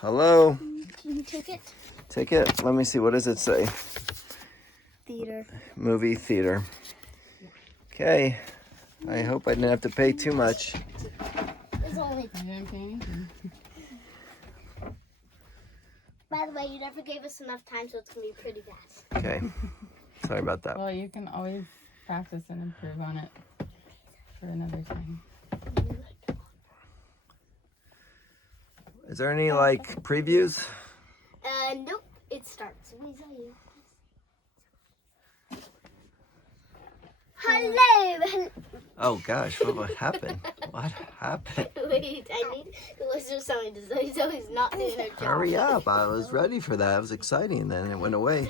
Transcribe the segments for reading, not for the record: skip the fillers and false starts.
Hello? Can you take it? Ticket? Let me see. What does it say? Theater. Movie theater. Okay. I hope I didn't have to pay too much. It's only... By the way, you never gave us enough time, so it's going to be pretty fast. Okay. Sorry about that. Well, you can always practice and improve on it for another time. Is there any, like, previews? Nope. It starts. Hello. Oh, gosh. What happened? What happened? Wait, I need to listen to something to Zoe. Zoe's not doing her job. Hurry up. I was ready for that. It was exciting. Then it went away.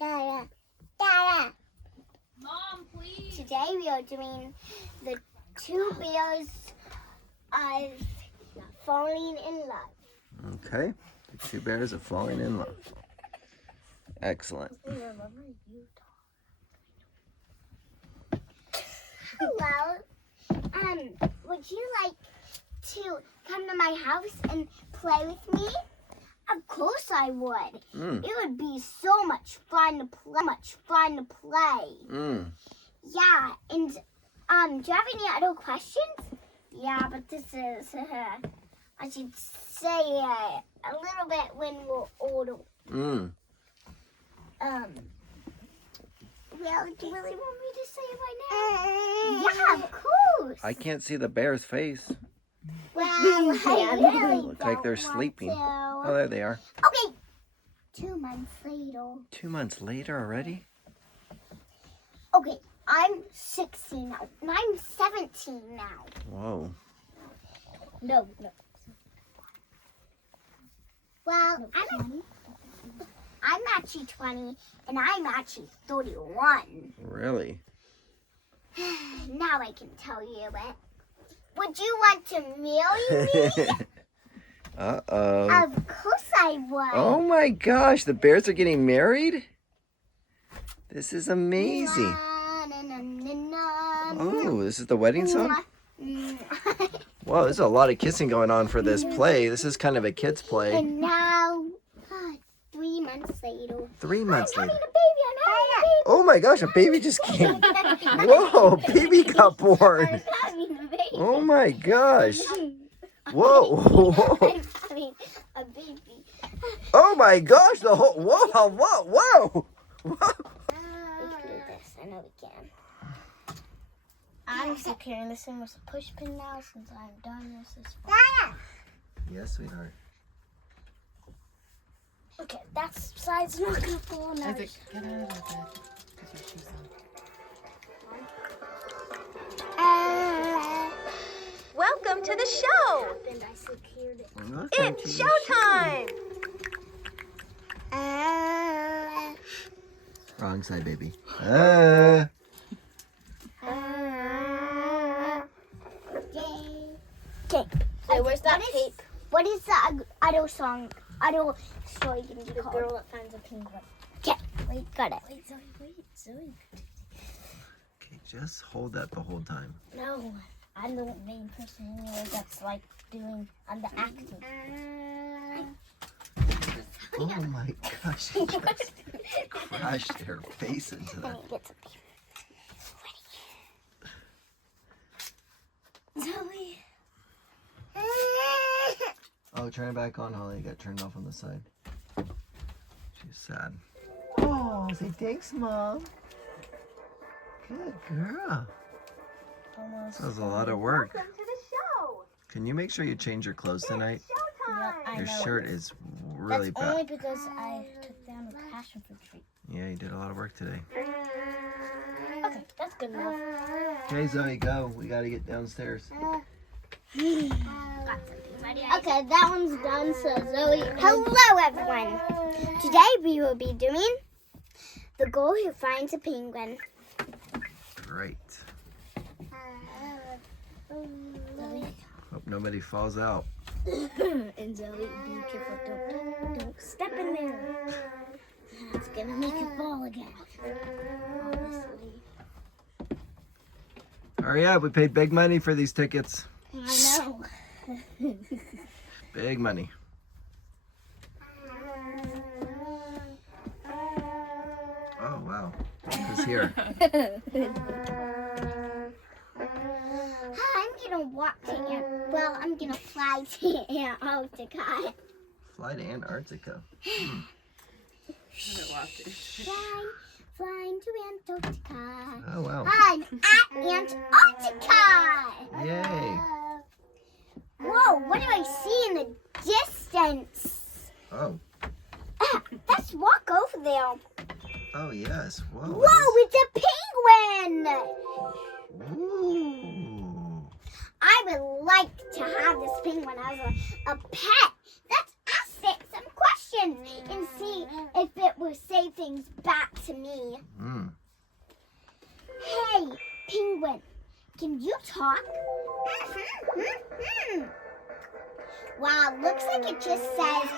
Dada. Dada. Mom, please. Today we are doing the 2 bears of falling in love. Okay. The 2 bears are falling in love. Excellent. Hello. Would you like to come to my house and play with me? Of course I would. It would be so much fun to play. Yeah, and do you have any other questions? Yeah, but this is I should say a little bit when we're older. Well, do you really want me to say it right now? Yeah, of course. I can't see the bear's face. Well, I really Looks like they're sleeping. Oh, there they are. Okay. 2 months later. 2 months later already? Okay, I'm 16 now. And I'm 17 now. Whoa. No. Well, I'm actually 20, and I'm actually 31. Really? Now I can tell you it. Would you want to marry me? Uh-oh. Of course I would. Oh my gosh, the bears are getting married? This is amazing. Oh, this is the wedding song? Wow, there's a lot of kissing going on for this play. This is kind of a kid's play. And now, 3 months later. 3 months I'm later. having a baby. I'm having a baby. Oh my gosh, a baby just came. Whoa, baby got born. I'm having a baby. Oh my gosh. Whoa. I'm having a baby. Oh my gosh, the whole, whoa. We can do this. I know we can. I'm still carrying this in with a push pin now since I'm done with this. Yes, sweetheart. Okay, that side's not gonna fall now. Isaac, get out of bed. Put your shoes on. Welcome to the show. I secured it. It's showtime. Wrong side, baby. Okay. So where's that tape? What is the other song? Other story gonna be called? The girl that finds a penguin. Okay. Wait, got it. Wait, Zoe. Okay, just hold that the whole time. No, I'm the main person anyway that's like doing, I'm the actor. Oh my gosh, she just crashed her face into that. Zoe. Oh, turn it back on, Holly. You got turned off on the side. She's sad. Oh, say thanks, Mom. Good girl. Almost. That was a lot of work. Welcome to the show. Can you make sure you change your clothes tonight? Showtime. Your shirt is really That's only bad. because I took down the passion fruit tree. Yeah, you did a lot of work today. Okay, that's good enough. Okay, Zoe, go. We got to get downstairs. Got something ready. Okay, that one's done, so Zoe. Hello, everyone. Today we will be doing the girl who finds a penguin. Great. Hope nobody falls out. And Zoe, be careful. Don't step in there. It's gonna make it fall again. Hurry up, we paid big money for these tickets. I know. Big money. Oh, wow. Who's here? I'm gonna walk to I'm gonna fly to Antarctica. Fly to Antarctica. Flying to Antarctica. Oh, wow. I'm at Antarctica. Yay. Whoa, what do I see in the distance? Oh. Let's walk over there. Oh, yes. Whoa. Whoa, it's a penguin. Ooh. I would like to have this penguin as a pet. Let's ask it some questions and see if it will say things back to me. Hey, penguin, can you talk? Wow, looks like it just says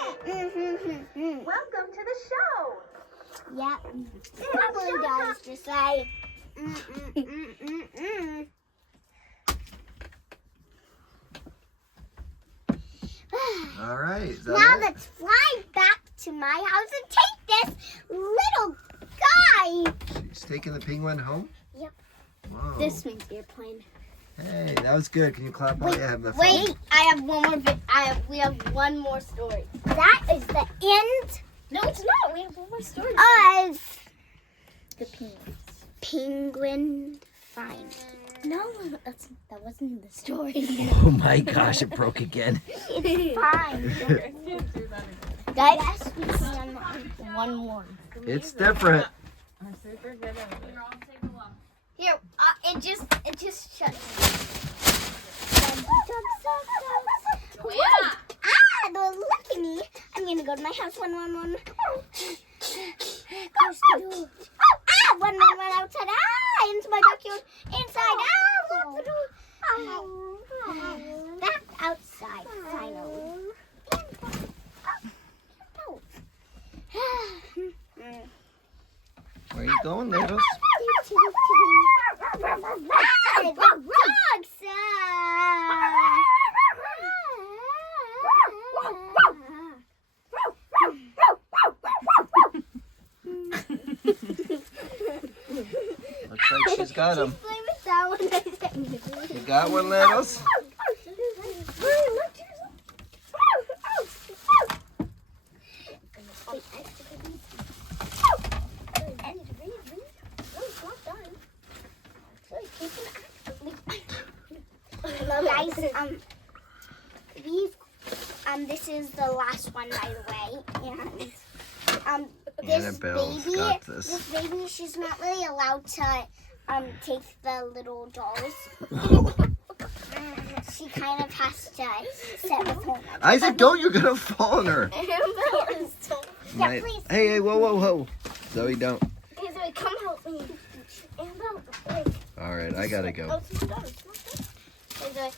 Welcome to the show. Yep, it probably does just say All right. Is that Now it? let's fly back to my house and take this little guy. She's taking the penguin home? Yep. Whoa. This means airplane. Hey, that was good. Can you clap while you have the phone? Wait, I have one more. We have one more story. That is the end. No, it's not. We have one more story. Of The penguins. penguin find. No, that wasn't the story. Oh my gosh, it broke again. It's fine. Guys, We can. one more. It's different. I'm super good at it. Here, it just shuts. Yeah. Don't look at me. I'm gonna go to my house. One. One outside. Into my backyard. Inside. Lock the door. Back outside. Finally. Where are you going, Littles? The dogs. Looks like she's got him. Play with that one. You got one, Littles? Hello guys, this is the last one, by the way, and this Annabelle's baby, got this. she's not really allowed to take the little dolls. She kind of has to sit with her. Isaac, don't! You're gonna fall on her. Yeah, please. Hey, whoa. Zoe, don't. Okay, Zoe, come help me. All right, I gotta go. Oh, it's my daughter. Hey, Zoe.